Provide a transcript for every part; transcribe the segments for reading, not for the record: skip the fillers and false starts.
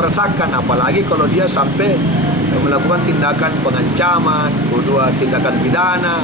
meresahkan, apalagi kalau dia sampai melakukan tindakan pengancaman, kedua tindakan pidana.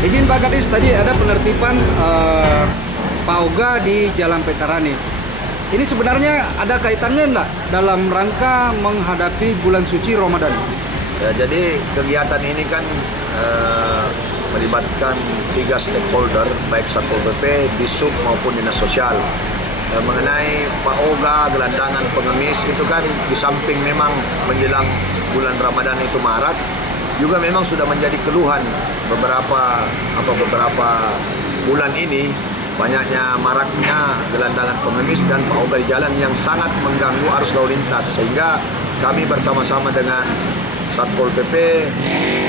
Izin Pak Kadis, tadi ada penertiban Pauga di Jalan Petarani. Ini sebenarnya ada kaitannya enggak dalam rangka menghadapi bulan suci Ramadan? Ya, jadi kegiatan ini kan melibatkan 3 stakeholder, baik Satpol PP, Disub maupun Dinas Sosial. Mengenai Pauga, gelandangan pengemis itu kan di samping memang menjelang bulan Ramadan itu marak, juga memang sudah menjadi keluhan beberapa bulan ini, banyaknya maraknya gelandangan pengemis dan pauga di jalan yang sangat mengganggu arus lalu lintas, sehingga kami bersama-sama dengan Satpol PP,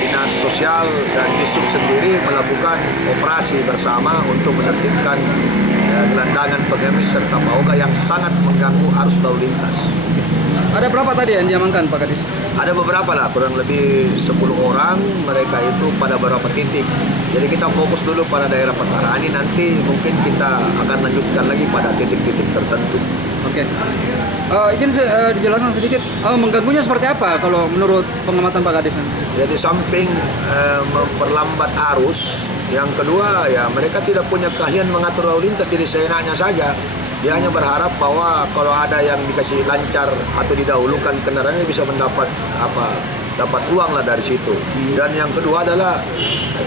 Dinas Sosial dan Disub sendiri melakukan operasi bersama untuk menertibkan gelandangan pengemis serta pauga yang sangat mengganggu arus lalu lintas. Ada berapa tadi yang diamankan Pak Kadis? Ada beberapa lah, kurang lebih 10 orang, mereka itu pada beberapa titik. Jadi kita fokus dulu pada daerah Petarani, nanti mungkin kita akan lanjutkan lagi pada titik-titik tertentu. Oke. Izin dijelaskan sedikit, mengganggunya seperti apa kalau menurut pengamatan Pak Kadis? Jadi samping memperlambat arus, yang kedua ya mereka tidak punya keahlian mengatur lalu lintas, jadi seenaknya saja. Dia hanya berharap bahwa kalau ada yang dikasih lancar atau didahulukan kendaraannya bisa mendapat dapat uang lah dari situ. Dan yang kedua adalah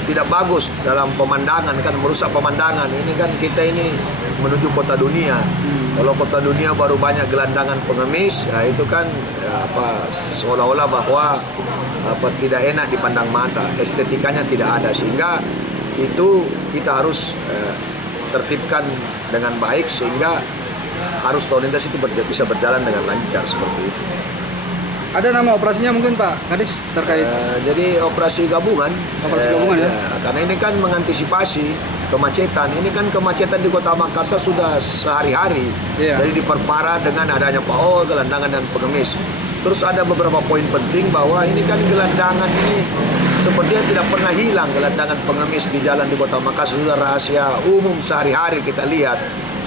tidak bagus dalam pemandangan, kan merusak pemandangan. Ini kan kita ini menuju kota dunia. Kalau kota dunia baru banyak gelandangan pengemis, ya itu kan seolah-olah bahwa tidak enak dipandang mata, estetikanya tidak ada, sehingga itu kita harus tertibkan dengan baik sehingga arus lalu lintas itu bisa berjalan dengan lancar seperti itu. Ada nama operasinya mungkin Pak Kadis terkait? Jadi operasi gabungan. Operasi gabungan ya? Karena ini kan mengantisipasi kemacetan. Ini kan kemacetan di Kota Makassar sudah sehari-hari. Jadi diperparah dengan adanya PAO, gelandangan dan pengemis. Terus ada beberapa poin penting bahwa ini kan gelandangan ini sepertinya tidak pernah hilang. Gelandangan pengemis di jalan di Kota Makassar sudah rahasia umum sehari-hari kita lihat.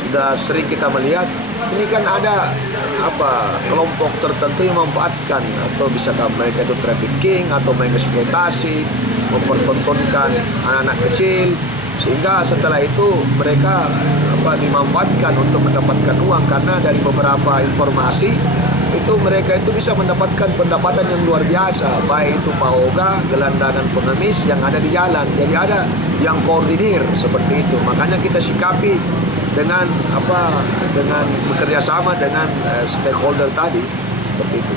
Sudah sering kita melihat. Ini kan ada kelompok tertentu yang memanfaatkan, atau bisa mereka itu trafficking atau mengeksploitasi, mempertontonkan anak-anak kecil Sehingga setelah itu mereka dimanfaatkan untuk mendapatkan uang, karena dari beberapa informasi itu mereka itu bisa mendapatkan pendapatan yang luar biasa, baik itu paoga, gelandangan pengemis yang ada di jalan. Jadi ada yang koordinir seperti itu. Makanya kita sikapi dengan dengan bekerja sama dengan stakeholder tadi seperti itu.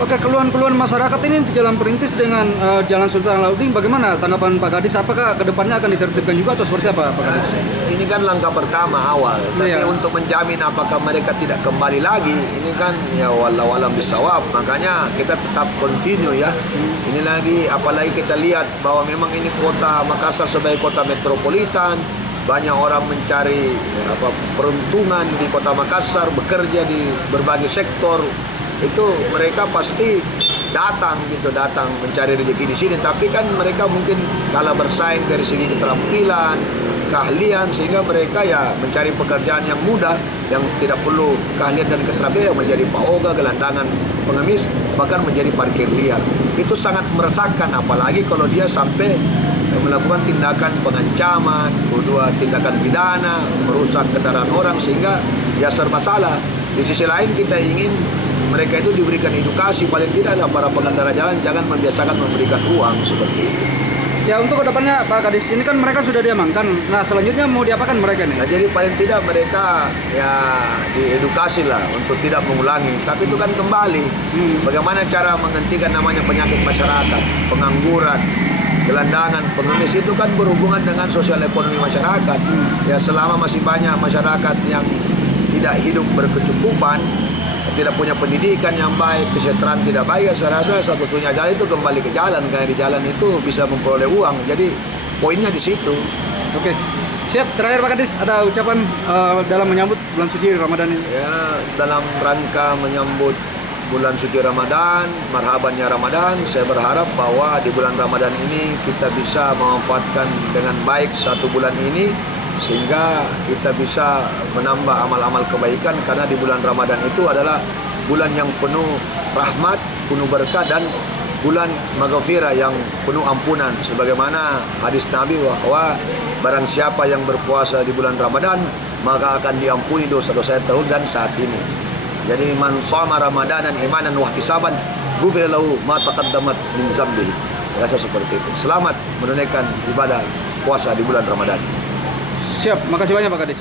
Oke, keluhan-keluhan masyarakat ini di Jalan Perintis dengan Jalan Sultan Alauddin, bagaimana tanggapan Pak Kadis? Apakah kedepannya akan ditertibkan juga atau seperti apa Pak Kadis? Ini kan langkah pertama awal, tapi Iya. untuk menjamin apakah mereka tidak kembali lagi, ini kan ya wallahu alam bisawab. Makanya kita tetap continue ya. Ini lagi, apalagi kita lihat bahwa memang ini kota Makassar sebagai kota metropolitan, banyak orang mencari peruntungan di kota Makassar, bekerja di berbagai sektor. Itu mereka pasti datang mencari rezeki di sini, tapi kan mereka mungkin kalah bersaing dari segi keterampilan, keahlian, sehingga mereka ya mencari pekerjaan yang mudah, yang tidak perlu keahlian dan keterampilan, menjadi paoga, gelandangan pengemis, bahkan menjadi parkir liar. Itu sangat meresahkan, apalagi kalau dia sampai melakukan tindakan pengancaman, kedua tindakan pidana, merusak kendaraan orang, sehingga ya serba salah. Di sisi lain kita ingin mereka itu diberikan edukasi, paling tidak adalah para pengendara jalan jangan membiasakan memberikan uang seperti itu. Ya, untuk kedepannya Pak Kadis, ini kan mereka sudah diamankan. Nah, selanjutnya mau diapakan mereka nih? Nah, jadi paling tidak mereka ya diedukasi lah untuk tidak mengulangi. Tapi itu kan kembali bagaimana cara menghentikan namanya penyakit masyarakat, pengangguran, gelandangan, pengemis, itu kan berhubungan dengan sosial ekonomi masyarakat. Ya, selama masih banyak masyarakat yang tidak hidup berkecukupan, tidak punya pendidikan yang baik, kesejahteraan tidak baik, saya rasa satu-satunya jalan itu kembali ke jalan, karena di jalan itu bisa memperoleh uang. Jadi poinnya di situ. Oke, siap. Terakhir Pak Kadis, ada ucapan dalam menyambut bulan suci Ramadan ini? Ya, dalam rangka menyambut bulan suci Ramadan, marhabannya Ramadan, saya berharap bahwa di bulan Ramadan ini kita bisa memanfaatkan dengan baik satu bulan ini, sehingga kita bisa menambah amal-amal kebaikan, karena di bulan Ramadan itu adalah bulan yang penuh rahmat, penuh berkah, dan bulan maghfirah yang penuh ampunan. Sebagaimana hadis Nabi bahwa barang siapa yang berpuasa di bulan Ramadan, maka akan diampuni dosa-dosa yang terdahulu dan saat ini. Jadi man shoma ramadanan imanan wa ihtisaban ghufira lahu ma taqaddamat min dzambihi. Rasa seperti itu. Selamat menunaikan ibadah puasa di bulan Ramadan. Siap, makasih banyak Pak Kadis.